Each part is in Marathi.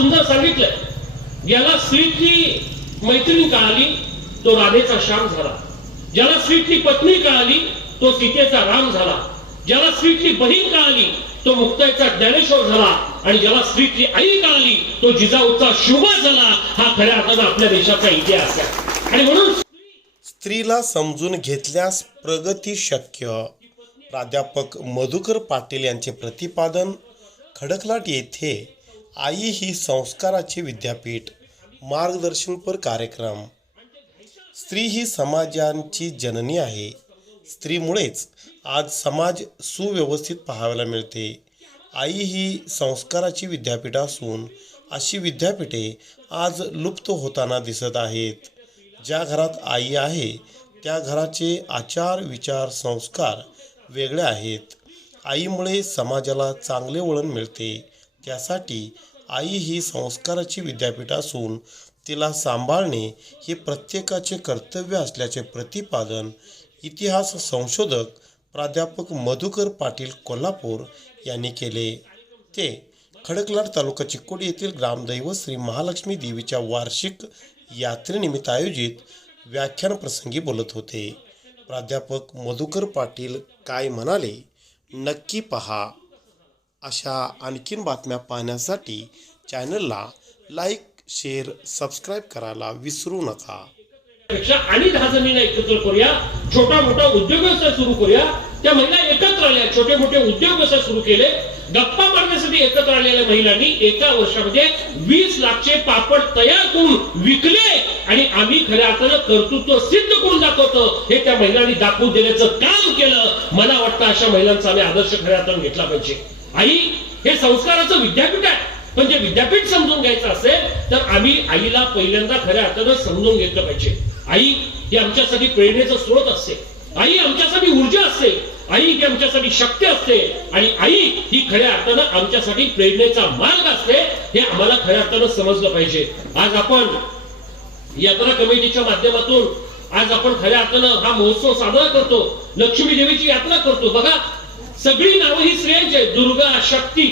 सुंदर सांगितलंय. याला स्त्रीतली मैत्रीण कळाली तो राधेचा श्याम झाला. ज्याला स्त्रीतली पत्नी कळाली तो सीतेचा राम झाला. ज्याला स्त्रीतली बहीण कळाली तो मुक्ताईचा ज्ञानेश्वर झाला. आणि ज्याला स्त्रीतली आई कळाली तो जिजाऊचा शुभा झाला. हा खऱ्या अर्थानं आपल्या देशाचा इतिहास आहे. आणि म्हणून स्त्रीला समजून घेतल्यास प्रगती शक्य. प्राध्यापक मधुकर पाटील यांचे प्रतिपादन खडकलाट येथे आई ही संस्काराचे विद्यापीठ मार्गदर्शनपर कार्यक्रम. स्त्री ही समाजांची जननी आहे. स्त्रीमुळेच आज समाज सुव्यवस्थित पाहायला मिळते. आई ही संस्काराची विद्यापीठ असून अशी विद्यापीठे आज लुप्त होताना दिसत आहेत. ज्या घरात आई आहे त्या घराचे आचार विचार संस्कार वेगळे आहेत. आईमुळे समाजाला चांगले वळण मिळते. त्यासाठी आई ही संस्काराची विद्यापीठ असून तिला सांभाळणे हे प्रत्येकाचे कर्तव्य असल्याचे प्रतिपादन इतिहास संशोधक प्राध्यापक मधुकर पाटील कोल्हापूर यांनी केले. ते खडकलाड तालुका चिकोडी येथील ग्रामदैवत श्री महालक्ष्मी देवीच्या वार्षिक यात्रेनिमित्त आयोजित व्याख्यानप्रसंगी बोलत होते. प्राध्यापक मधुकर पाटील काय म्हणाले? नक्की पहा. अशा आणखीन बातम्या पाहण्यासाठी चॅनलला लाईक शेअर सबस्क्राईब करायला विसरू नका. पेक्षा आणि दहा जणींना एकत्र करूया छोटा मोठा उद्योग व्यवसाय सुरू करूया. त्या महिला एकत्र आल्या छोटे मोठे उद्योग व्यवसाय सुरू केले. गप्पा मारण्यासाठी एकत्र आलेल्या महिलांनी एका वर्षामध्ये वीस लाखचे पापड तयार करून विकले आणि आम्ही खऱ्या अर्थानं कर्तृत्व सिद्ध करून दाखवतो. हे त्या महिलांनी दाखवून देण्याचं काम केलं. मला वाटतं अशा महिलांचा आम्ही आदर्श खऱ्या अर्थानं घेतला पाहिजे. आई हे संस्काराचं विद्यापीठ आहे. पण जे विद्यापीठ समजून घ्यायचं असेल तर आम्ही आईला पहिल्यांदा खऱ्या अर्थानं समजून घेतलं पाहिजे. आई ही आमच्यासाठी प्रेरणेचं स्रोत असते. आई आमच्यासाठी ऊर्जा असते. आई ही आमच्यासाठी शक्य असते. आणि आई ही खऱ्या अर्थानं आमच्यासाठी प्रेरणेचा मार्ग असते हे आम्हाला खऱ्या अर्थानं समजलं पाहिजे. आज आपण यात्रा कमिटीच्या माध्यमातून आज आपण खऱ्या अर्थानं हा महोत्सव साजरा करतो. लक्ष्मी देवीची यात्रा करतो. बघा सगळी नावं ही स्त्रियांची आहेत. दुर्गा शक्ती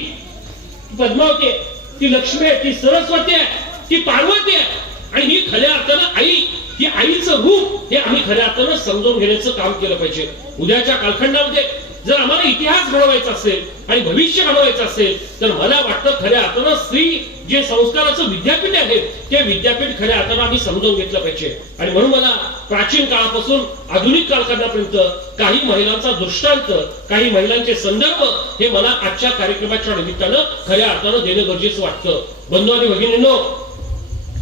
पद्मावती आहे. ती लक्ष्मी आहे ती सरस्वती आहे ती पार्वती आहे. आणि ही खऱ्या अर्थानं आई ही आईचं रूप हे आम्ही खऱ्या अर्थानं समजून घेण्याचं काम केलं पाहिजे. उद्याच्या कालखंडामध्ये जर आम्हाला इतिहास घडवायचा असेल आणि भविष्य घडवायचं असेल तर मला वाटतं खऱ्या अर्थानं स्त्री जे संस्काराचं विद्यापीठ आहे ते विद्यापीठ खऱ्या अर्थानं आम्ही समजून घेतलं पाहिजे. आणि म्हणून मला प्राचीन काळापासून आधुनिक कालखंडापर्यंत काही महिलांचा दृष्टांत काही महिलांचे संदर्भ हे मला आजच्या कार्यक्रमाच्या निमित्तानं खऱ्या अर्थानं देणं गरजेचं वाटतं. बंधू आणि भगिनींनो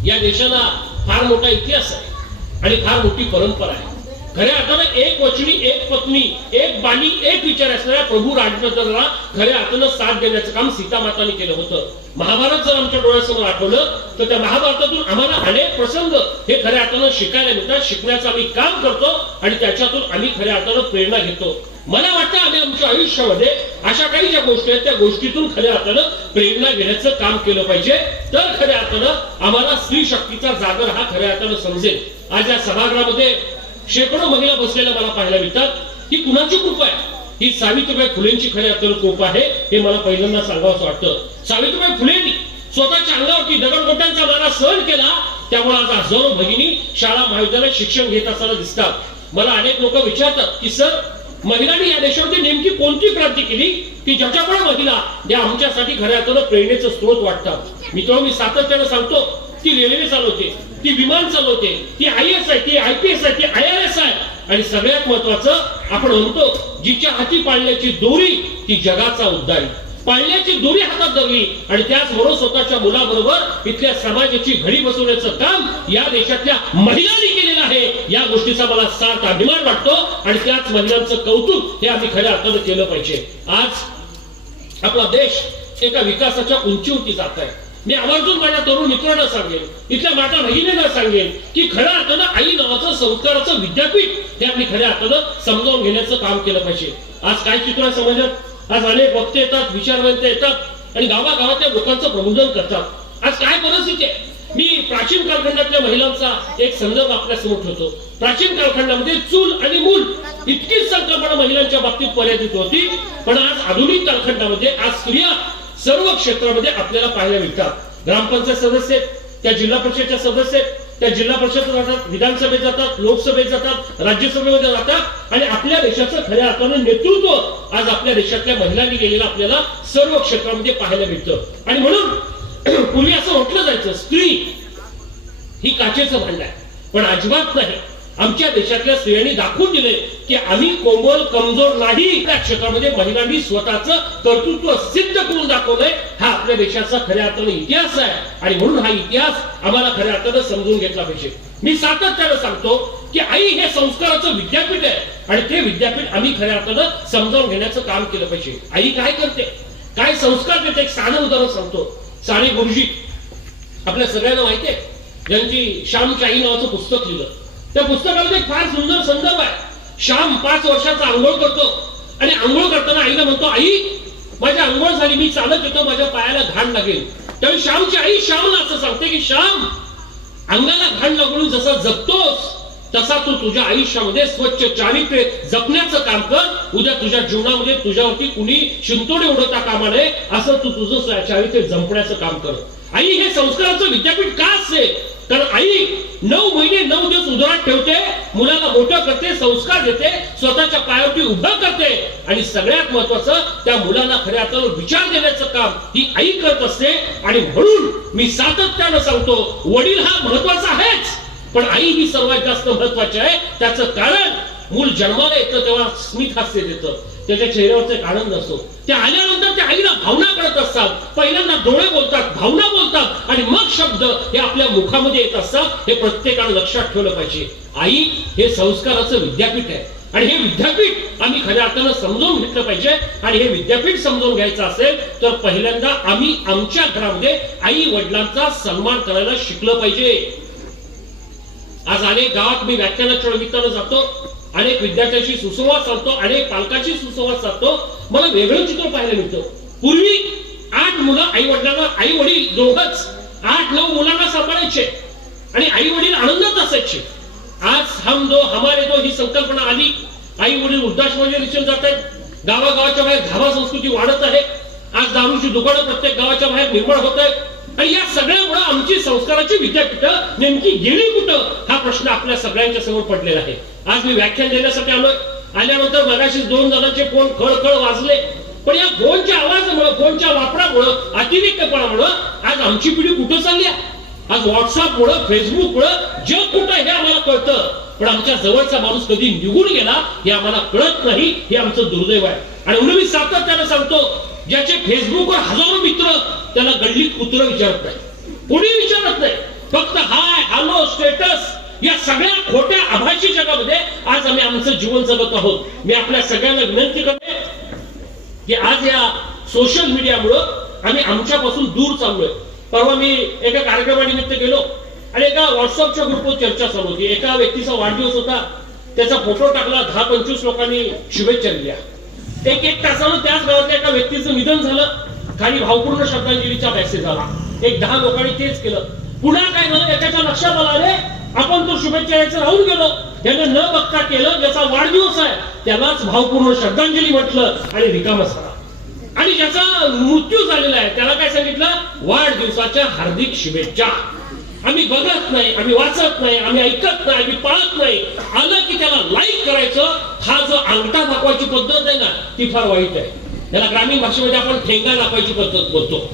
या देशाला फार मोठा इतिहास आहे आणि फार मोठी परंपरा आहे. खऱ्या अर्थानं एक वचनी एक पत्नी एक बाणी एक विचार असणाऱ्या प्रभू रामचंद्राला खऱ्या अर्थानं साथ देण्याचं काम सीता माताने केलं होतं. महाभारत जर आमच्या डोळ्यासमोर आठवलं तर त्या महाभारतातून आम्हाला अनेक प्रसंग हे खऱ्या अर्थानं शिकायला मिळतात शिकण्याचं आम्ही काम करतो आणि त्याच्यातून आम्ही खऱ्या अर्थानं प्रेरणा घेतो. मला वाटतं आम्ही आमच्या आयुष्यामध्ये अशा काही ज्या गोष्टी आहेत त्या गोष्टीतून खऱ्या अर्थानं प्रेरणा घेण्याचं काम केलं पाहिजे. तर खऱ्या अर्थानं आम्हाला स्त्री शक्तीचा जागर हा खऱ्या अर्थानं समजेल. आज या सभागृहामध्ये शेकडो महिला बसलेल्या मला पाहायला मिळतात. ही कुणाची कृपा आहे? ही सावित्रीबाई फुलेंची खऱ्या अर्थानं कृपा आहे हे मला पहिल्यांदा सांगावं वाटतं. सावित्रीबाई फुलेंनी स्वतःच्या अंगावरती दगडगोट्यांचा मारा सहन केला त्यामुळे आज हजारो भगिनी शाळा महाविद्यालयात शिक्षण घेत असताना दिसतात. मला अनेक लोक विचारतात की सर महिलांनी या देशावरती नेमकी कोणती क्रांती केली? की ज्याच्यामुळे महिला या आमच्यासाठी खऱ्या अर्थानं प्रेरणेचं स्रोत वाटतात मित्रांनो मी सातत्यानं सांगतो ती रेल्वे चालवते ती विमान चालवते ती आय एस आहे ती आय पी एस आहे ती आय आर एस आहे. आणि सगळ्यात महत्वाचं आपण म्हणतो जिच्या हाती पाळण्याची दोरी ती जगाचा उद्धार पाळण्याची दोरी हातात धरली आणि त्याचबरोबर स्वतःच्या मुलाबरोबर इथल्या समाजाची घडी बसवण्याचं काम या देशातल्या महिलांनी केलेलं आहे. या गोष्टीचा मला सार्थ अभिमान वाटतो आणि त्याच महिलांचं कौतुक हे आम्ही खऱ्या अर्थानं केलं पाहिजे. आज आपला देश एका विकासाच्या उंचीवरती जात आहे. मी आवर्जून माझ्या तरुण मित्रांना सांगेन इथल्या माझ्या भगिनींना सांगेन की खऱ्या अर्थानं आई नावाचं संस्काराचं विद्यापीठ हे आम्ही खऱ्या अर्थानं समजावून घेण्याचं काम केलं पाहिजे. आज काय चित्र आहे समाजात? आज अनेक वक्ते येतात विचारवंत येतात आणि गावागावातल्या लोकांचं प्रबोधन करतात. आज काय परिस्थिती आहे? मी प्राचीन कालखंडातल्या महिलांचा एक संदर्भ आपल्यासमोर ठेवतो. प्राचीन कालखंडामध्ये चूल आणि मूल इतकीच संकल्पना महिलांच्या बाबतीत मर्यादित होती पण आज आधुनिक कालखंडामध्ये आज स्त्रिया सर्व क्षेत्रामध्ये आपल्याला पाहायला मिळतात. ग्रामपंचायत सदस्य आहेत त्या जिल्हा परिषदच्या सदस्य आहेत त्या जिल्हा परिषद जातात विधानसभेत जातात लोकसभेत जातात राज्यसभेमध्ये जातात आणि आपल्या देशाचं खऱ्या अर्थानं नेतृत्व आज आपल्या देशातल्या महिलांनी गेलेलं आपल्याला सर्व क्षेत्रामध्ये पाहायला मिळतं. आणि म्हणून पूर्वी असं म्हटलं जायचं स्त्री ही काचेचं भांड आहे. पण अजिबात नाही. आमच्या देशातल्या स्त्रियांनी दाखवून दिले की आम्ही कोमल कमजोर नाही. त्या क्षेत्रामध्ये महिलांनी स्वतःच कर्तृत्व सिद्ध करून दाखवलंय. हा आपल्या देशाचा खऱ्या अर्थानं इतिहास आहे. आणि म्हणून हा इतिहास आम्हाला खऱ्या अर्थानं समजून घेतला पाहिजे. मी सातत्यानं सांगतो की आई हे संस्काराचं विद्यापीठ आहे. आणि ते विद्यापीठ आम्ही खऱ्या अर्थानं समजावून घेण्याचं काम केलं पाहिजे. आई काय करते? काय संस्कार देते? एक साधं उदाहरण सांगतो. साने गुरुजी आपल्या सगळ्यांना माहिती आहे? ज्यांची श्यामची आई नावाचं पुस्तक लिहिलं. त्या पुस्तकामध्ये एक फार सुंदर संदर्भ आहे. श्याम पाच वर्षाचा आंघोळ करतो. आणि आंघोळ करताना आईला म्हणतो आई माझी आंघोळ झाली मी चालत येतो माझ्या पायाला घाण लागेल. त्यावेळी श्यामची आई श्यामला असं सांगते की श्याम अंगाला घाण लागून जसा जगतोस तसा तू तुझ्या आयुष्यामध्ये स्वच्छ चारित्र्य जपण्याचं काम कर. उद्या तुझ्या जीवनामध्ये तुझ्यावरती कुणी शिंतोडे उडवता कामा नये. असं तू तुझं चारित्र्य जपण्याचं काम कर. आई हे संस्काराचं विद्यापीठ का असते कारण आई नऊ महिने नऊ दिवस उदरात ठेवते मुलाला मोठं करते संस्कार देते स्वतःच्या पायावरती उभं करते. आणि सगळ्यात महत्वाचं त्या मुलाला खऱ्या अर्थानं विचार देण्याचं काम ही आई करत असते. आणि म्हणून मी सातत्यानं सांगतो वडील हा महत्त्वाचा आहेच. पण आई ही सर्वात जास्त महत्वाची आहे. त्याचं कारण मूल जन्माला येतं तेव्हा स्मित हास्य देतं. त्याच्या चेहऱ्यावरचा एक आनंद असतो. ते आल्यानंतर त्या आईला भावना कळत असतात. पहिल्यांदा डोळे बोलतात भावना बोलतात आणि मग शब्द हे आपल्या मुखामध्ये येत असतात. हे प्रत्येकानं लक्षात ठेवलं पाहिजे. आई हे संस्काराचं विद्यापीठ आहे. आणि हे विद्यापीठ आम्ही खऱ्या अर्थानं समजावून घेतलं पाहिजे. आणि हे विद्यापीठ समजून घ्यायचं असेल तर पहिल्यांदा आम्ही आमच्या घरामध्ये आई वडिलांचा सन्मान करायला शिकलं पाहिजे. आज अनेक गावात मी व्याख्यानाच्या निमित्तानं जातो अनेक विद्यार्थ्यांशी सुसंवाद साधतो अनेक पालकांशी सुसंवाद साधतो. मला वेगळं चित्र पाहायला मिळतं. पूर्वी आठ मुलं आई वडिलांना आई वडील दोघच आठ नऊ मुलांना सांभाळायचे आणि आई वडील आनंदात असायचे. आज हम दो हमारे दो ही संकल्पना आली. आई वडील वृद्धाश्रमाच्या दिशेने जात आहेत. गावागावाच्या बाहेर धावा संस्कृती वाढत आहे. आज दारूची दुकानं प्रत्येक गावाच्या बाहेर निर्माण होत आहेत. आणि या सगळ्यामुळे आमची संस्काराची विद्यापीठ नेमकी गेली कुठं? हा प्रश्न आपल्या सगळ्यांच्या समोर पडलेला आहे. आज मी व्याख्यान देण्यासाठी आलोय. आल्यानंतर मगाशी दोन जणांचे फोन खळखळ वाजले. पण या फोनच्या आवाजामुळे फोनच्या वापरामुळं अतिरिक्तपणामुळं आज आमची पिढी कुठं चालली आहे? आज व्हॉट्सअप मुळे फेसबुक जग कुठं आहे हे आम्हाला कळतं. पण आमच्या जवळचा माणूस कधी निघून गेला हे आम्हाला कळत नाही हे आमचं दुर्दैव आहे. आणि म्हणून मी सातत्यानं सांगतो ज्याचे फेसबुकवर हजारो मित्र त्याला गल्लीत कुत्र विचारत नाही कोणी विचारत नाही. फक्त हाय हॅलो स्टेटस या सगळ्या खोट्या आभासी जगामध्ये आज आम्ही आमचं जीवन जगत आहोत. मी आपल्या सगळ्यांना विनंती करते की आज या सोशल मीडियामुळं आम्ही आमच्यापासून दूर चाललोय. परवा मी एका कार्यक्रमानिमित्त गेलो आणि एका व्हॉट्सअपच्या ग्रुपवर चर्चा चालू होती. एका व्यक्तीचा वाढदिवस होता. त्याचा फोटो टाकला. दहा पंचवीस लोकांनी शुभेच्छा दिल्या. एक एक तासानं त्याच गावातल्या एका व्यक्तीचं निधन झालं. काही भावपूर्ण श्रद्धांजलीचा मेसेज आला एक दहा लोकांनी तेच केलं. पुन्हा काय झालं? एकाच्या लक्षात आला रे आपण तो शुभेच्छा यायचं राहून गेलो. यानं न बघता केलं ज्याचा वाढदिवस आहे त्यालाच भावपूर्ण श्रद्धांजली म्हटलं आणि रिकामा झाला. आणि ज्याचा मृत्यू झालेला आहे त्याला काय सांगितलं? वाढदिवसाच्या हार्दिक शुभेच्छा. आम्ही बघत नाही आम्ही वाचत नाही आम्ही ऐकत नाही आम्ही पाळत नाही. आलं की त्याला लाईक करायचं हा जो अंगठा दाखवायची पद्धत आहे ना ती फार वाईट आहे. त्याला ग्रामीण भाषेमध्ये आपण ठेंगा दाखवायची पद्धत बोलतो.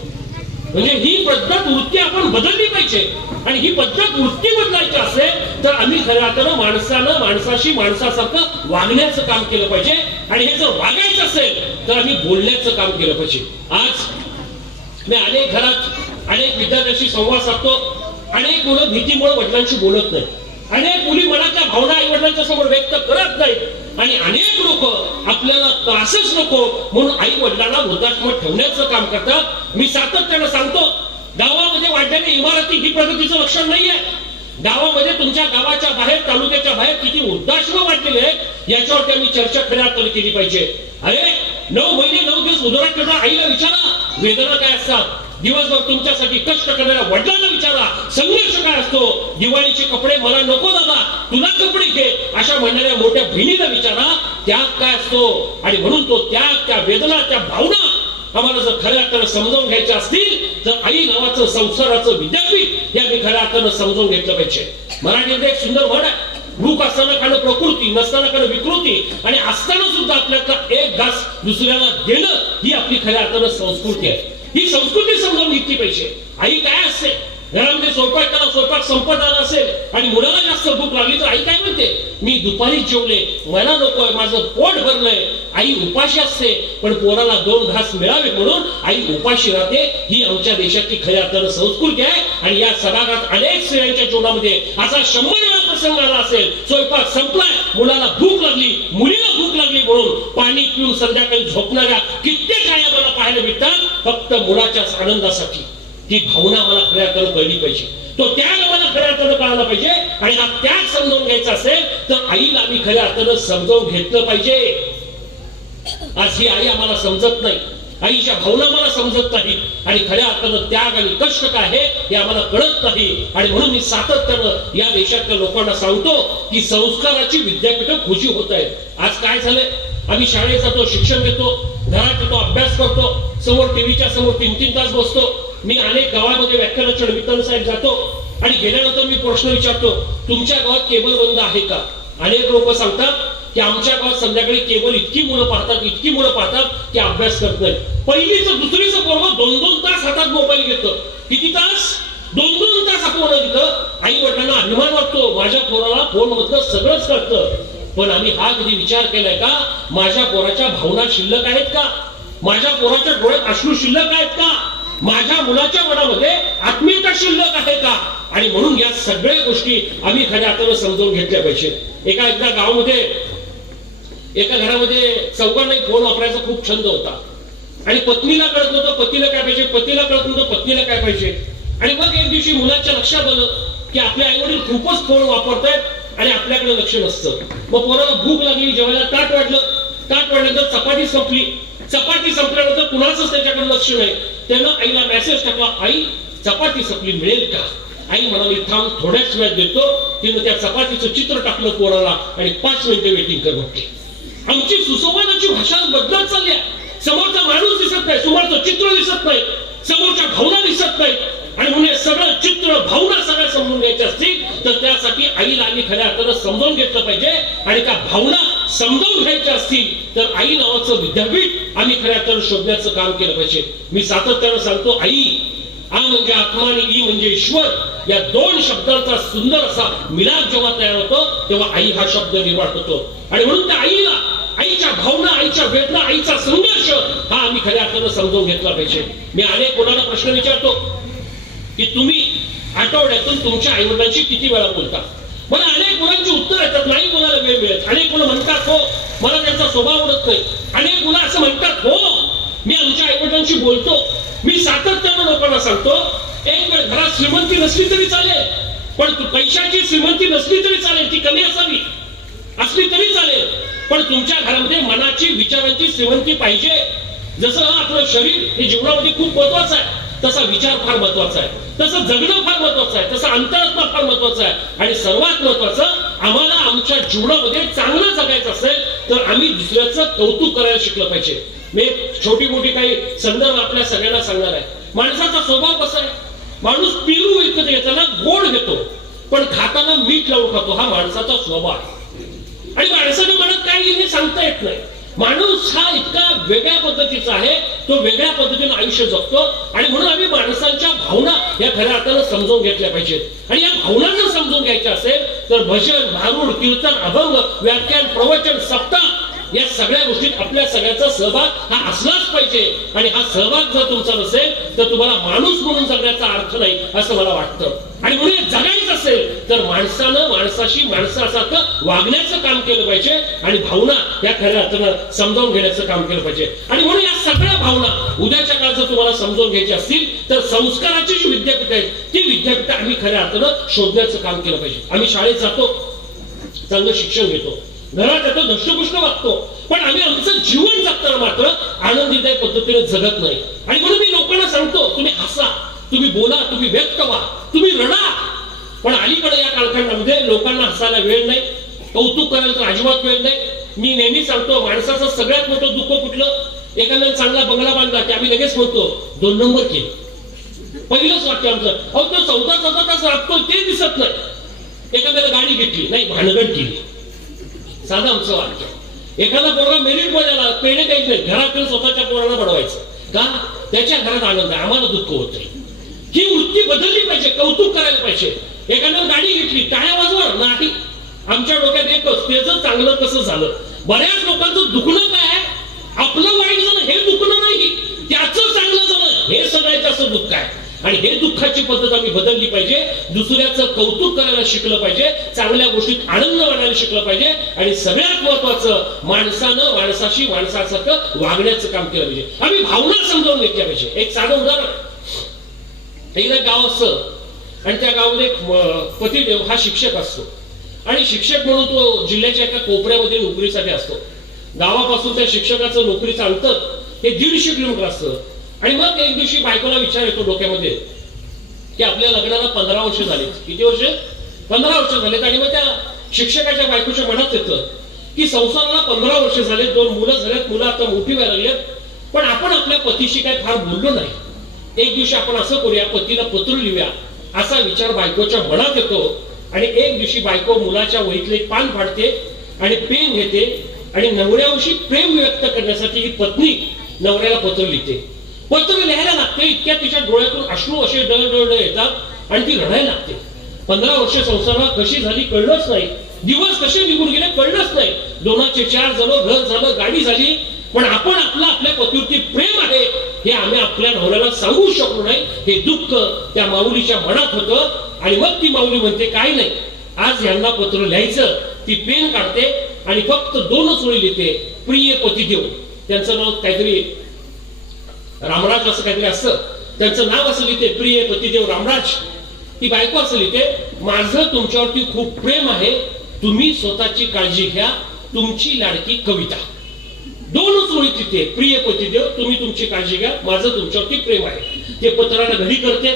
म्हणजे ही पद्धत वृत्ती आपण बदलली पाहिजे. आणि ही पद्धत वृत्ती बदलायची असेल तर आम्ही खऱ्या अर्थानं माणसानं माणसाशी माणसासारखं वागण्याचं काम केलं पाहिजे. आणि हे जर वागायचं असेल तर आम्ही बोलण्याचं काम केलं पाहिजे. आज मी अनेक घरात अनेक विद्यार्थ्यांशी संवाद साधतो. अनेक मुलं भीतीमुळे वडिलांशी बोलत नाही अनेक मुली मनाच्या भावना आई वडिलांच्या समोर व्यक्त करत नाहीत. आणि अनेक लोक आपल्याला त्रासच नको म्हणून आई वडिलांना वृद्धाश्रम ठेवण्याचं काम करतात. मी सातत्यानं सांगतो गावामध्ये वाढलेल्या इमारती ही प्रगतीचं लक्षण नाहीये. गावामध्ये तुमच्या गावाच्या बाहेर तालुक्याच्या बाहेर किती वृद्धाश्रम वाढलेले आहेत याच्यावरती आम्ही चर्चा खऱ्या अर्थाने केली पाहिजे. अरे नऊ महिने नऊ दिवस उदरात ठेवणार आईला विचारा. वेदना काय असतात? दिवसभर तुमच्यासाठी कष्ट करणाऱ्या वडिलांना विचारा. संघर्ष काय असतो? दिवाळीचे कपडे मला नको दादा. तुला कपडे घे. अशा म्हणणाऱ्या मोठ्या बहिणीला विचारा. त्याग काय असतो? आणि म्हणून तो त्याग त्या वेदना त्या भावना आम्हाला जर खऱ्या अर्थानं समजावून घ्यायच्या असतील तर आई नावाचं संसाराचं विद्यापीठ या मी खऱ्या अर्थानं समजावून घेतलं पाहिजे. मराठीमध्ये एक सुंदर म्हण आहे. भूक असताना खाणं प्रकृती नसताना खाणं विकृती. आणि असताना सुद्धा आपल्याला एक घास दुसऱ्याला देणं ही आपली खऱ्या अर्थानं संस्कृती आहे. ही संस्कृती समजावून घेतली पाहिजे. आई काय असते? घरामध्ये स्वयंपाक करा स्वयंपाक संपत आला असेल आणि मुलाला जास्त भूक लागली तर आई काय म्हणते? मी दुपारी जेवले मला नकोय माझं पोट भरलंय. आई उपाशी असते पण पोराला दोन घास मिळावे म्हणून आई उपाशी राहते. ही आमच्या देशातली खऱ्या तर संस्कृती आहे. आणि या सभागात अनेक स्त्रियांच्या जीवनामध्ये असा शंभर वेळा प्रसंग आला असेल स्वयंपाक संपलाय मुलाला भूक लागली मुलीला भूक लागली म्हणून पाणी पिऊन संध्याकाळी झोपणाऱ्या कित्येक आया मला पाहायला भेटतात फक्त मुलाच्याच आनंदासाठी. ती भावना मला खऱ्या अर्थानं कळली पाहिजे. तो त्याग मला खऱ्या अर्थानं कळाला पाहिजे. आणि हा त्याग समजावून घ्यायचा असेल तर आईला मी खऱ्या अर्थानं समजावून घेतलं पाहिजे. आज ही आई आम्हाला समजत नाही. आईच्या भावना मला समजत नाही. आणि खऱ्या अर्थानं त्याग आणि कष्ट काय आहे हे आम्हाला कळत नाही. आणि म्हणून मी सातत्यानं या देशातल्या लोकांना सांगतो की संस्काराची विद्यापीठं खुशी होत आहेत. आज काय झालंय? आम्ही शाळेत जातो शिक्षण घेतो घरात येतो अभ्यास करतो समोर टीव्हीच्या समोर तीन तीन तास बसतो. मी अनेक गावामध्ये व्याख्यानाच्या निमित्तानं साहेब जातो. आणि गेल्यानंतर मी प्रश्न विचारतो तुमच्या गावात केबल बंद आहे का? अनेक लोक सांगतात की आमच्या गावात संध्याकाळी केवळ इतकी मुलं पाहतात इतकी मुलं पाहतात की अभ्यास करत नाही पहिलीचं दुसरीचं पोरग दोन दोन तास हातात मोबाईल घेतं. किती तास? दोन दोन तास आपण तिथं आई वडिलांना अभिमान वाटतो. माझ्या पोराला फोन मधलं सगळंच कळतं. पण आम्ही हा कधी विचार केलाय का? माझ्या पोराच्या भावना शिल्लक आहेत का? माझ्या पोराच्या डोळ्यात अश्रू शिल्लक आहेत का? माझ्या मुलाच्या मनामध्ये आत्मीयता शिल्लक आहे का? आणि म्हणून या सगळ्या गोष्टी आम्ही खऱ्या अर्थानं समजून घेतल्या पाहिजे एका एकदा गावामध्ये एका घरामध्ये चौघांनाही फोन वापरायचा खूप छंद होता. आणि पत्नीला कळत नव्हतं पतीला काय पाहिजे पतीला कळत नव्हतं पत्नीला काय पाहिजे. आणि मग एक दिवशी मुलाच्या लक्षात आलं की आपले आई वडील खूपच फोन वापरतायत आणि आपल्याकडे लक्ष नसतं. मग पोराला भूक लागली जेवायला ताट वाढलं. ताट वाढल्यानंतर चपाती संपली. चपाती संपल्यानंतर कुणाच त्याच्याकडे लक्ष नाही. त्यानं आईला मेसेज टाकला आई चपाती संपली मिळेल का? आई म्हणाली थांब थोड्याच वेळात देतो. तिनं त्या चपातीचं चित्र टाकलं पोराला आणि पाच मिनिटं वेटिंग कर म्हटली आमची सुसंवादाची भाषा बदलत चालली आहे. समोरचा माणूस दिसत नाही समोरचं चित्र दिसत नाही समोरच्या भावना दिसत नाही. आणि म्हणून सगळं चित्र भावना सगळ्या समजून घ्यायच्या असतील तर त्यासाठी आईला आम्ही खऱ्या अर्थानं समजावून घेतलं पाहिजे. आणि त्या भावना समजावून घ्यायच्या असतील तर आई नावाचं विद्यापीठ आम्ही खऱ्या अर्थानं शोधण्याचं काम केलं पाहिजे. मी सातत्यानं सांगतो आई आ म्हणजे आत्मा आणि ई म्हणजे ईश्वर. या दोन शब्दांचा सुंदर असा मिलाप जेव्हा तयार होतो तेव्हा आई हा शब्द निर्माण होतो. आणि म्हणून त्या आईला आईच्या भावना आईच्या वेदना आईचा संघर्ष हा आम्ही खऱ्या अर्थानं समजून घेतला पाहिजे. मी अनेक कोणाला प्रश्न विचारतो की तुम्ही आठवड्यातून तुमच्या आईवडिलांशी किती वेळा बोलता? मला अनेक मुलांची उत्तर येतात नाही कोणाला वेळ मिळत. अनेक मुलं म्हणतात हो मला त्यांचा स्वभाव आवडत नाही. अनेक मुलं असं म्हणतात हो मी आमच्या आईवडिलांशी बोलतो. मी सातत्यानं लोकांना सांगतो एक वेळ घरात श्रीमंती नसली तरी चालेल पण पैशाची श्रीमंती नसली तरी चालेल ती कमी असावी. असली तरी चालेल. पण तुमच्या घरामध्ये मनाची विचारांची श्रीमंती पाहिजे. जसं आपलं शरीर हे जीवनामध्ये खूप महत्वाचं आहे. तसा विचार फार महत्त्वाचा आहे. तसं जगणं फार महत्वाचं आहे. तसं अंतरात्मा फार महत्वाचं आहे. आणि सर्वात महत्वाचं आम्हाला आमच्या जीवनामध्ये चांगलं जगायचं असेल तर आम्ही दुसऱ्याचं कौतुक करायला शिकलं पाहिजे. मी छोटी मोठी काही संदर्भ आपल्या सगळ्यांना सांगणार आहे. माणसाचा स्वभाव कसा आहे? माणूस पिरू विकत घेताना गोड घेतो. पण खाताना मीठ लावून खातो. हा माणसाचा स्वभाव आहे. आणि माणसानं मनात काय येईल हे सांगता येत नाही. माणूस हा इतका वेगळ्या पद्धतीचा आहे तो वेगळ्या पद्धतीने आयुष्य जगतो आणि म्हणून आम्ही माणसांच्या भावना या खऱ्या अर्थानं समजून घेतल्या पाहिजेत. आणि या भावना जर समजून घ्यायच्या असेल तर भजन भारूड कीर्तन अभंग व्याख्यान प्रवचन सप्ताह या सगळ्या गोष्टीत आपल्या सगळ्याचा सहभाग हा असलाच पाहिजे. आणि हा सहभाग जर तुमचा नसेल तर तुम्हाला माणूस म्हणून जगण्याचा अर्थ नाही असं मला वाटतं. आणि म्हणून जगायच जगायचं असेल तर माणसानं माणसाशी माणसासारखं वागण्याचं काम केलं पाहिजे. आणि भावना या खऱ्या अर्थानं समजावून घेण्याचं काम केलं पाहिजे. आणि म्हणून या सगळ्या भावना उद्याच्या काळात जर तुम्हाला समजावून घ्यायची असतील तर संस्काराची जी विद्यापीठ आहेत ती विद्यापीठ आम्ही खऱ्या अर्थानं शोधण्याचं काम केलं पाहिजे. आम्ही शाळेत जातो चांगलं शिक्षण घेतो. घरात येतो दष्टपुष्ट वागतो. पण आम्ही आमचं जीवन जगताना मात्र आनंदीदायक पद्धतीने जगत नाही. आणि म्हणून मी लोकांना सांगतो तुम्ही हसा तुम्ही बोला तुम्ही व्यक्त व्हा तुम्ही रडा. पण अलीकडे या कालखंडामध्ये लोकांना हसायला वेळ नाही कौतुक करायला तर अजिबात वेळ नाही. मी नेहमी सांगतो माणसाचं सगळ्यात मोठं दुःख कुठलं? एखाद्याने चांगला बंगला बांधला की आम्ही लगेच म्हणतो दोन नंबर केलं. पहिलंच वाक्य आमचं अहो तो चौदा चौदा तास राबतो ते दिसत नाही. एखाद्याला गाडी घेतली नाही भानगड केली. साधं आमचं वाक्य. एखादा पोरगा मेरिटमध्ये आला पेढे काहीच नाही घरातील स्वतःच्या पोराला बनवायचं का? त्याच्या घरात आनंद आहे आम्हाला दुःख होत ही वृत्ती बदलली पाहिजे कौतुक करायला पाहिजे. एखाद्या गाडी घेतली टाळ्या वाजवा नाही. आमच्या डोक्यात एकच त्याचं चांगलं कसं झालं. बऱ्याच लोकांचं दुखणं काय आहे? आपलं वाईट झालं हे दुखणं नाही. त्याचं चांगलं झालं हे सगळ्यात जास्त दुःख आहे. आणि हे दुःखाची पद्धत आम्ही बदलली पाहिजे. दुसऱ्याचं कौतुक करायला शिकलं पाहिजे. चांगल्या गोष्टीत आनंद वाढायला शिकलं पाहिजे. आणि सगळ्यात महत्वाचं माणसानं माणसाशी माणसासारखं वागण्याचं काम केलं पाहिजे. आम्ही भावना समजावून घेतल्या पाहिजे. एक साधं उदाहरण. एकदा गाव असं आणि त्या गावामध्ये एक म- पतिदेव हा शिक्षक असतो. आणि शिक्षक म्हणून तो जिल्ह्याच्या एका कोपऱ्यामध्ये नोकरीसाठी असतो. गावापासून त्या शिक्षकाचं नोकरीचं अंतर हे दीडशे किलोमीटर असतं. आणि मग एक दिवशी बायकोला विचार येतो डोक्यामध्ये की आपल्या लग्नाला पंधरा वर्ष झाली. किती वर्ष? पंधरा वर्ष झालेत आणि मग त्या शिक्षकाच्या बायकोच्या मनात येतं की संसाराला पंधरा वर्ष झाले दोन मुलं झालेत मुलं आता मोठी व्हायला लागलेत पण आपण आपल्या पतीशी काय फार बोललो नाही. एक दिवशी आपण असं करूया पतीला पत्र लिहूया असा विचार बायकोच्या मनात येतो आणि एक दिवशी बायको मुलाच्या वहीतले पान फाडते आणि पेन घेते आणि नवऱ्याविषयी प्रेम व्यक्त करण्यासाठी ही पत्नी नवऱ्याला पत्र लिहिते. पत्र लिहायला लागते इतक्या तिच्या डोळ्यातून अश्रू असे डळडळ येतात आणि ती रडायला लागते. पंधरा वर्ष संसारात कशी झाली कळलंच नाही. दिवस कसे निघून गेले कळलंच नाही. दोनाचे चार झालं घर झालं गाडी झाली. पण आपण आपलं आपल्या पतीवरती प्रेम आहे हे आम्ही आपल्या नवऱ्याला सांगू शकलो नाही. हे दुःख त्या माऊलीच्या मनात होतं आणि मग ती माऊली म्हणते काय नाही. आज यांना पत्र लिहायचं. ती पेन काढते आणि फक्त दोनच ओळी लिहिते प्रिय पतिदेव. त्यांचं नाव काहीतरी रामराज असं काहीतरी असतं. त्यांचं नाव असं लिहिते प्रिय पतिदेव रामराज. ती बायको असं लिहिते माझं तुमच्यावरती खूप प्रेम आहे. तुम्ही स्वतःची काळजी घ्या. तुमची लाडकी कविता. दोनच ओळी तिथे प्रिय पतिदेव तुम्ही तुमची काळजी घ्या. माझं तुमच्यावरती प्रेम आहे. ते पत्राला घरी करते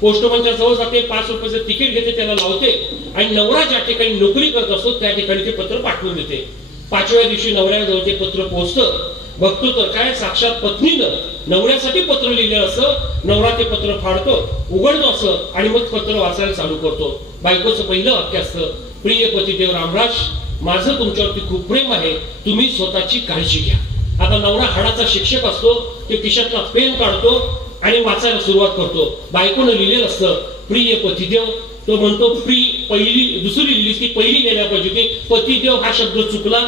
पोस्टमनच्या जवळ जाते पाच रुपयाचं तिकीट घेते त्याला लावते आणि नवरा ज्या ठिकाणी नोकरी करत असतो त्या ठिकाणी ते पत्र पाठवून देते. पाचव्या दिवशी नवऱ्याजवळ ते पत्र पोहोचतं बघतो तर काय साक्षात पत्नीनं नवऱ्यासाठी पत्र लिहिलं असं नवरा ते पत्र फाडतो उघडतो असं आणि मग पत्र वाचायला चालू करतो. बायकोचं पहिलं वाक्य असतं प्रिय पतिदेव रामराज माझं तुमच्यावरती खूप प्रेम आहे तुम्ही स्वतःची काळजी घ्या. आता नवरा हाडाचा शिक्षक असतो ते खिशातला पेन काढतो आणि वाचायला सुरुवात करतो. बायकोनं लिहिलेलं असतं प्रिय पतिदेव तो म्हणतो प्री पहिली दुसरी लिहिली ती पहिली लिहिल्या पाहिजे होती. पतिदेव हा शब्द चुकला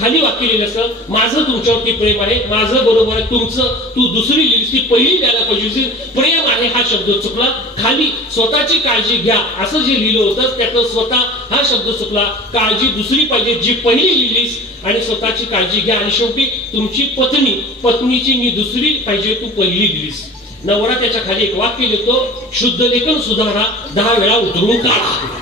खाली वाक्य लिहिलं असं माझं तुमच्यावरती प्रेम आहे माझं बरोबर आहे तुमचं तू दुसरी लिहिलीस ती पहिली द्यायला पाहिजे होती. प्रेम आहे हा शब्द चुकला खाली स्वतःची काळजी घ्या. असं जे लिहिलं होतं त्यातलं स्वतः हा शब्द चुकला काळजी दुसरी पाहिजे जी पहिली लिहिलीस आणि स्वतःची काळजी घ्या. आणि शेवटी तुमची पत्नी पत्नीची मी दुसरी पाहिजे तू पहिली लिहिलीस. नवरा त्याच्याखाली एक वाक्य लिहितो शुद्ध लेखन सुधारा दहा वेळा उतरून काढा.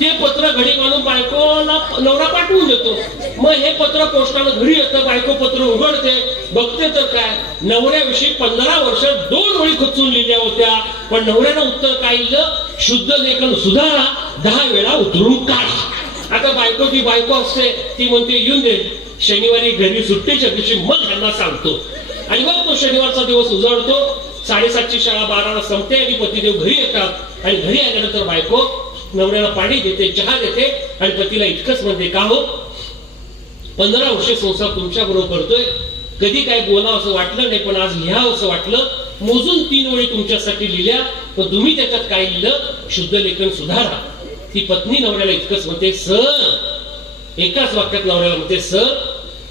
ते पत्र घडी मानून बायकोला नवरा पाठवून देतो. मग हे पत्र पोस्टानं घरी येतं बायको पत्र उघडते. बघते तर काय? नवऱ्याविषयी पंधरा वर्ष दोन वेळी खचून लिहिल्या होत्या. पण नवऱ्यानं उत्तर काय लिहिलं शुद्ध लेखन सुधारा दहा वेळा उतरून काढा. आता बायको ती बायको असते ती म्हणते येऊन दे. शनिवारी घरी सुट्टीच्या दिवशी मग ह्यांना सांगतो. आणि मग तो शनिवारचा दिवस उजाडतो. साडेसातची शाळा बाराला संपते आणि पतीदेव घरी येतात. आणि घरी आल्यानंतर बायको नवऱ्याला पाणी देते चहा देते. आणि पतीला इतकंच म्हणते का हो? पंधरा वर्ष संसार तुमच्या बरोबर करतोय. कधी काय बोलावं असं वाटलं नाही पण आज लिहावं असं वाटलं. मोजून तीन वेळी तुमच्यासाठी लिहिल्या पण तुम्ही त्याच्यात काय लिहिलं? शुद्ध लेखन सुधारा. ती पत्नी नवऱ्याला इतकंच म्हणते सर एकाच वाक्यात नवऱ्याला म्हणते सर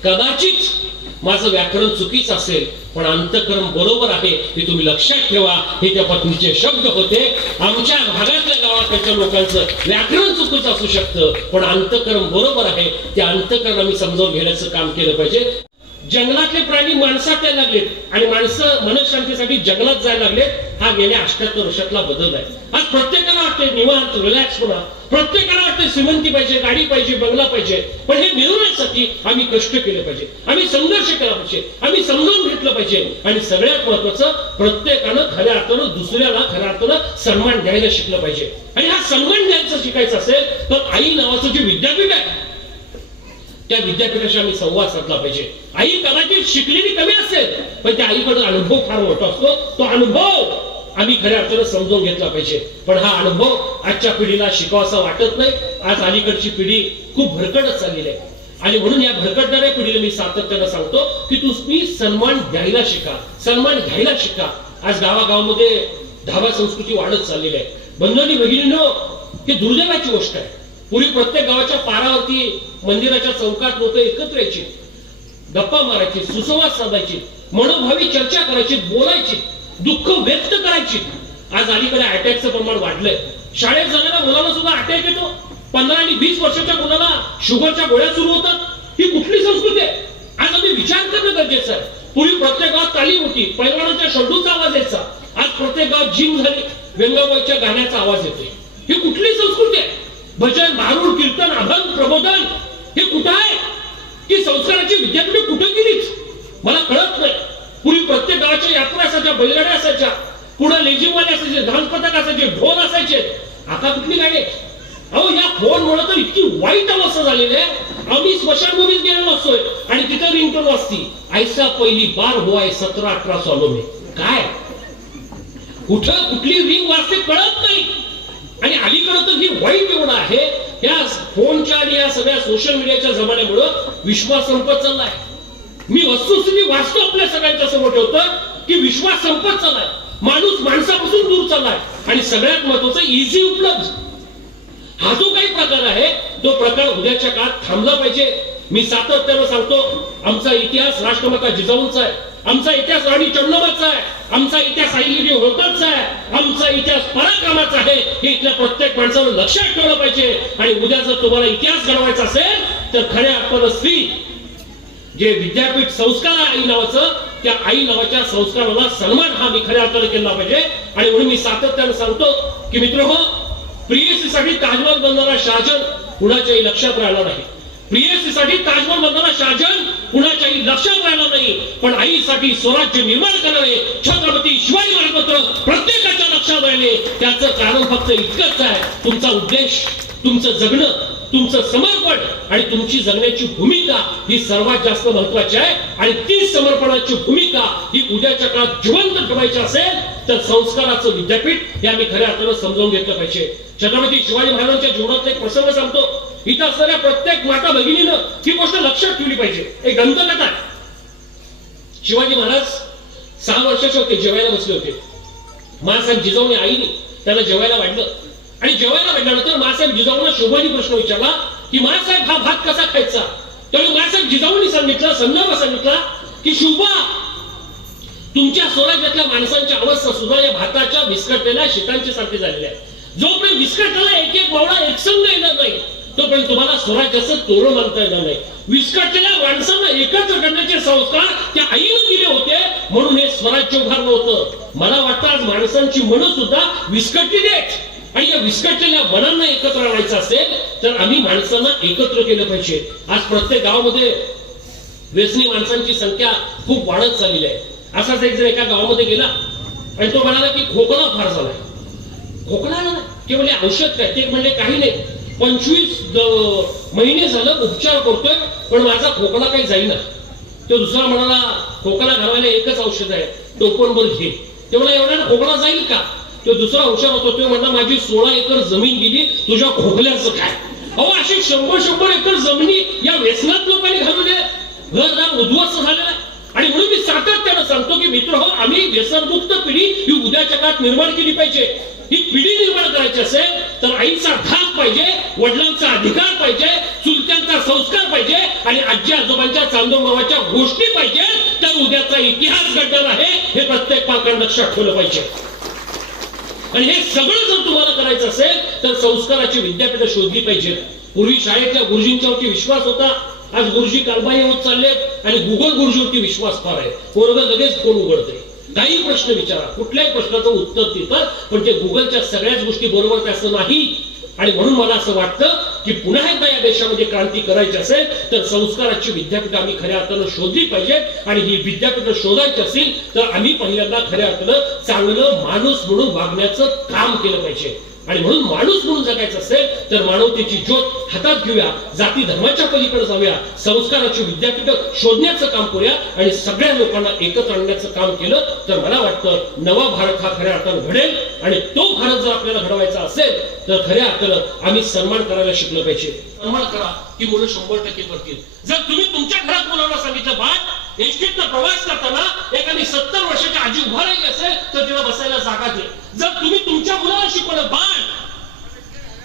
कदाचित माझं व्याकरण चुकीच असेल पण अंतकरण बरोबर आहे हे तुम्ही लक्षात ठेवा. हे त्या पत्नीचे शब्द होते. आमच्या भागातल्या गावाकडच्या लोकांचं व्याकरण चुकीचं असू शकतं पण अंतकरण बरोबर आहे. ते अंतकरण आम्ही समजावून घेण्याचं काम केलं पाहिजे. जंगलातले प्राणी माणसात यायला लागलेत. आणि माणसं मनशांतीसाठी जंगलात जायला लागलेत. हा गेल्या अष्ट्याहत्तर वर्षातला बदल आहे. आज प्रत्येकाला वाटते निवांत रिलॅक्स होणार प्रत्येकाला वाटते श्रीमंती पाहिजे गाडी पाहिजे बंगला पाहिजे. पण हे मिळवण्यासाठी आम्ही कष्ट केले पाहिजे. आम्ही संघर्ष केला पाहिजे. आम्ही समजावून घेतलं पाहिजे. आणि सगळ्यात महत्वाचं प्रत्येकानं खऱ्या अर्थानं दुसऱ्याला खऱ्या अर्थानं सन्मान द्यायला शिकलं पाहिजे. आणि हा सन्मान द्यायचं शिकायचं असेल तर आई नावाचं जे विद्यापीठ आहे त्या विद्यापीठाशी आम्ही संवाद साधला पाहिजे. आई कदाचित शिकलेली कमी असेल पण त्या आईकडे अनुभव फार मोठा असतो. तो अनुभव आम्ही खऱ्या अर्थानं समजून घेतला पाहिजे. पण हा अनुभव आजच्या पिढीला शिकावासा वाटत नाही. आज अलीकडची पिढी खूप भरकटच चाललेली आहे. आणि म्हणून या भरकटणाऱ्या पिढीला मी सातत्यानं सांगतो की तुम्ही सन्मान द्यायला शिका. सन्मान घ्यायला शिका. आज गावागावामध्ये धावा संस्कृती वाढत चाललेली आहे. बंधनी भगिनीनो हे दुर्दैवाची गोष्ट आहे. पूर्वी प्रत्येक गावाच्या पारावरती मंदिराच्या चौकात लोक एकत्र यायची. गप्पा मारायची सुसंवाद साधायची. मनोभावी चर्चा करायची बोलायची. दुःख व्यक्त करायची. आज अलीकडे अटॅकचं प्रमाण वाढलंय. शाळेत जाणाऱ्या मुलांना सुद्धा अटॅक येतो. पंधरा आणि वीस वर्षाच्या मुलाला शुगरच्या गोळ्या सुरू होतात. ही कुठली संस्कृती आहे? आज आम्ही विचार करणं गरजेचं आहे. पूर्वी प्रत्येक गावात तालीम होती. पैलवानाच्या शंडूचा आवाज यायचा. आज प्रत्येक गावात जिम झाली. व्यंगाबाईच्या गाण्याचा आवाज येतोय. ही कुठली संस्कृती आहे? भजन भारूड कीर्तन अभंग प्रबोधन हे कुठं आहे? की संस्काराची विद्यापीठ कुठं गेलीच मला कळत नाही. पूर्वी प्रत्येक गावाच्या यात्रा असायच्या बैलगाड्या असायच्या पुढे लेझिमवाले असायचे धानपथक असायचे ढोल असायचे. आता कुठली गाडी? अहो या फोन मुळे तर इतकी वाईट अवस्था झालेली आहे. आम्ही स्मशानभूमीत गेलेलो असतोय आणि तिथं रिंगटोन वाजती. ऐसा पहिली बार हुआ सतरा अठरा सॉलो मे काय? कुठं कुठली रिंग वाजते कळत नाही. आणि अलीकडं तर ही वाईट एवढं आहे. या फोनच्या आणि या सगळ्या सोशल मीडियाच्या जमान्यामुळं विश्वास संपत चाललाय. मी वस्तुस्थिती वाचतो आपल्या सगळ्यांच्या समोर ठेवतो की विश्वास संपत चाललाय. माणूस माणसापासून दूर चाललाय. आणि सगळ्यात महत्वाचं इझी उपलब्ध. हा जो काही प्रकार आहे तो प्रकार उद्याच्या काळात थांबला पाहिजे. मी सातत्यानं सांगतो आमचा इतिहास राष्ट्रमाता जिजाऊंचा आहे. आमचा इतिहास राणी चंदोबाचा आहे. आमचा इतिहास आईगिरी होताच आहे. आमचा इतिहास पराक्रमाचा आहे. हे इथल्या प्रत्येक माणसानं लक्षात ठेवलं पाहिजे. आणि उद्या जर तुम्हाला इतिहास घडवायचा असेल तर खऱ्या आपण स्त्री जे विद्यापीठ संस्कार आई नावाचं त्या आई नावाच्या संस्काराला सन्मान हा मी खऱ्या अर्थाने केला पाहिजे. आणि म्हणून मी सातत्यानं सांगतो की मित्र हो प्रियसीसाठी ताजमहल बनणारा शाहजन कुणाच्याही लक्षात राहिला नाही. प्रियसी साठी ताजमहल बनणारा शहाजन कुणाच्याही लक्षात राहिला नाही. पण आईसाठी स्वराज्य निर्माण करणारे छत्रपती शिवाजी महाराज मात्र प्रत्येकाच्या लक्षात राहिले त्याचं कारण फक्त इतकंच आहे. तुमचा उद्देश तुमचं जगणं तुमचं समर्पण आणि तुमची जगण्याची भूमिका ही सर्वात जास्त महत्वाची आहे. आणि ती समर्पणाची भूमिका ही उद्याच्या काळात जिवंत ठेवायची असेल तर संस्काराचं विद्यापीठ हे आम्ही खऱ्या अर्थानं समजावून घेतलं पाहिजे. छत्रपती शिवाजी महाराजांच्या जीवनातला एक प्रसंग सांगतो. इथं असणाऱ्या प्रत्येक माता भगिनीनं ही गोष्ट लक्षात ठेवली पाहिजे. एक दंतकथा आहे. शिवाजी महाराज सहा वर्षाचे होते जेवायला बसले होते. मासाहेब जिजाऊने आईने त्याला जेवायला वाढलं. आणि जेवायला म्हटल्यानंतर मासाहेब जिजाऊंना शोभाजी प्रश्न विचारला की मासाहेब हा भात कसा खायचा? त्यावेळी मासाहेब जिजाऊंनी सांगितलं संदर्भ सांगितला की शुभा तुमच्या स्वराज्यातल्या माणसांच्या अवस्था सुद्धा या भाताच्या विस्कटलेल्या शिटांच्या सारखी झालेली आहे जोपर्यंत विस्कटलेला एक एक मावळा एकसंग येणार नाही तोपर्यंत तुम्हाला स्वराज्याचं तोरण बांधता येणार नाही. विस्कटलेल्या माणसांना एकत्र करण्याचे संस्कार त्या आईनं दिले होते म्हणून हे स्वराज्य उभारलं होतं. मला वाटतं आज माणसांची मनं सुद्धा विस्कटलेली आहेत आणि या विस्कटलेल्या वनांना एकत्र आणायचं असेल तर आम्ही माणसांना एकत्र केलं पाहिजे. आज प्रत्येक गावामध्ये व्यसनी माणसांची संख्या खूप वाढत चाललेली आहे. असाच एक जर एका गावामध्ये गेला आणि तो म्हणाला की खोकला फार झालाय खोकला आला ते म्हणजे औषध काय? ते म्हणजे काही नाही. पंचवीस महिने झालं उपचार करतोय पण माझा खोकला काही जाईना. तो दुसरा म्हणाला खोकला घालवायला एकच औषध आहे टोपणभर घे. ते मला एवढ्या खोकला जाईल का? तो दुसरा औषध होतो तो म्हणला माझी सोळा एकर जमीन गेली तुझ्या खोकल्याचं काय? अहो अशी शंभर शंभर एकर जमिनी या व्यसनात लोकांनी घालवल्या घरदार उद्ध्वस्त झालेलं आहे. आणि म्हणून मी सातत्यानं सांगतो की मित्र हो आम्ही व्यसनमुक्त पिढी ही उद्याच्या काळात निर्माण केली पाहिजे. ही पिढी निर्माण करायची असेल तर आईचा धाक पाहिजे वडिलांचा अधिकार पाहिजे चुलत्यांचा संस्कार पाहिजे आणि आजी आजोबांच्या चांदोमावाच्या गोष्टी पाहिजे तर उद्याचा इतिहास घडणार आहे हे प्रत्येक पालकांना लक्षात ठेवलं पाहिजे. आणि हे सगळं जर तुम्हाला करायचं असेल तर संस्काराची विद्यापीठ शोधली पाहिजे पूर्वी शाळेतल्या गुरुजींच्यावरती विश्वास होता. आज गुरुजी कालबाई होत चाललेत आणि गुगल गुरुजीवरती विश्वास फार आहे. पोरग लगेच फोन उघडते. काही प्रश्न विचारा. कुठल्याही प्रश्नाचं उत्तर देतात पण ते गुगलच्या सगळ्याच गोष्टी बरोबर त्याचं नाही. आणि म्हणून मला असं वाटतं की पुन्हा एकदा या देशामध्ये क्रांती करायची असेल तर संस्काराची विद्यापीठं आम्ही खऱ्या अर्थानं शोधली पाहिजेत आणि ही विद्यापीठ शोधायची असेल तर आम्ही पहिल्यांदा खऱ्या अर्थानं चांगलं माणूस म्हणून वागण्याचं काम केलं पाहिजे. आणि म्हणून माणूस म्हणून जगायचं असेल तर मानवतेची ज्योत हातात घेऊया जाती धर्माच्या पलीकडे जाऊया संस्काराची विद्यापीठ शोधण्याचं काम करूया आणि सगळ्या लोकांना एकत्र आणण्याचं काम केलं तर मला वाटतं नवा भारत हा खऱ्या अर्थानं घडेल. आणि तो भारत जर आपल्याला घडवायचा असेल तर खऱ्या अर्थानं आम्ही सन्मान करायला शिकलं पाहिजे. सन्मान करा की मुलं शंभर टक्के करतील. जर तुम्ही तुमच्या घरात मुलांना सांगितलं बाळ एसटीतनं प्रवास करताना एखादी सत्तर वर्षाची आजी उभा राहिली असेल तर तिला बसायला जागा दे. जर तुम्ही तुमच्या मुलाला शिकवलं बाळ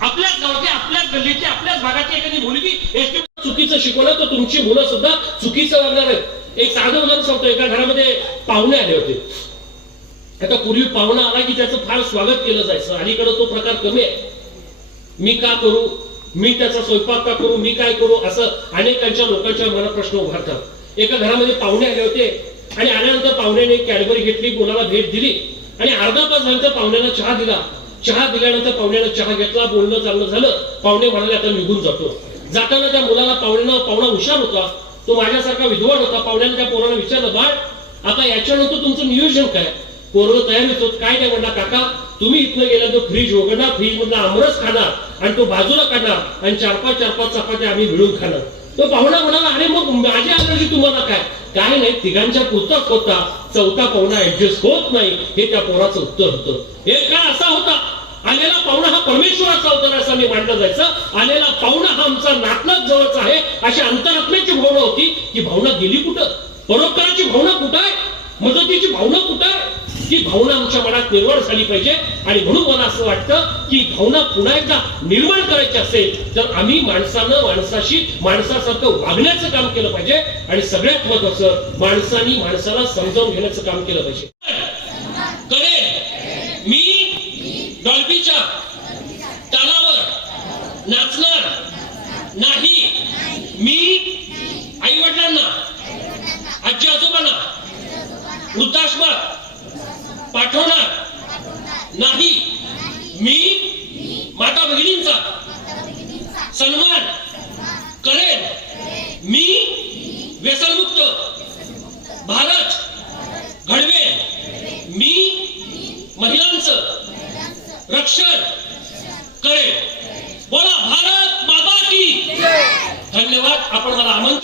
आपल्याच गावचे आपल्याच गल्लीतली आपल्याच भागातली एखादी मुलगी एसटी चुकीचं शिकवलं तर तुमची मुलं सुद्धा चुकीचं वागणार आहेत. एक साधं उदाहरण सांगतो एका घरामध्ये पाहुणे आले होते. आता पूर्वी पाहुणा आला की त्याचं फार स्वागत केलं जायचं अलीकडे तो प्रकार कमी आहे. मी का करू? मी त्याचा स्वयंपाक का करू? मी काय करू? असं अनेकांच्या लोकांच्या मनात प्रश्न उभारतात एका घरामध्ये पाहुणे आले होते आणि आल्यानंतर पाहुण्याने कॅडबरी घेतली कोणाला भेट दिली. आणि अर्धा तास नंतर पाहुण्याला चहा दिला. चहा दिल्यानंतर पाहुण्यानं चहा घेतला बोलणं चालणं झालं. पाहुणे म्हणाले आता निघून जातो. जाताना त्या मुलाला पाहुण्यानं पाहुणा हुशार होता. तो माझ्यासारखा विद्वान होता पाहुण्यानं त्या पोराला विचारलं बाळ आता याच्यानंतर तुमचं नियोजन काय? पोरं तयार होतो काय नाही म्हणणार काका तुम्ही इथनं तो फ्रीज उघडणार फ्रीज मधला आमरस खाणार आणि तो बाजूला काढणार आणि चार पाच चार पाच चपात्या आम्ही मिळून खाणार. तो पाहुणा म्हणाला अरे मग माझी अलर्जी तुम्हाला काय? काय नाही तिघांच्या पुरताच होता चौथा पाहुणा ऍडजस्ट होत नाही. हे त्या पोराचं उत्तर होतं. एक काळ असा होता? आलेला पाहुणा हा परमेश्वराचा अवतार असं मी मांडलं जायचं. आलेला पाहुणा हा आमचा नातलाच जवळचा आहे. अशी अंतरात्म्याची भावना होती की भावना गेली कुठं? परोपकाराची भावना कुठं आहे? मदतीची भावना कुठं आहे? ही भावना आमच्या मनात निर्माण झाली पाहिजे आणि म्हणून मला असं वाटतं की भावना पुन्हा एकदा निर्माण करायची असेल तर आम्ही माणसानं माणसाशी माणसासारखं वागण्याचं काम केलं पाहिजे आणि सगळ्यात महत्वाचं माणसानी माणसाला समजावून घेण्याचं काम केलं पाहिजे. करेल मी डॉल्बीच्या तालावर नाचणार नाही. मी आई वडिलांना आजी आजोबांना वृद्धाश्रमात पाठवणार? नाही. मी माता भगिनींचा. सन्मान करेन. मी व्यसनमुक्त भारत घडवेन. मी महिलांच रक्षण करेन. बोला भारत माता की. धन्यवाद. आपण मला आमंत्रित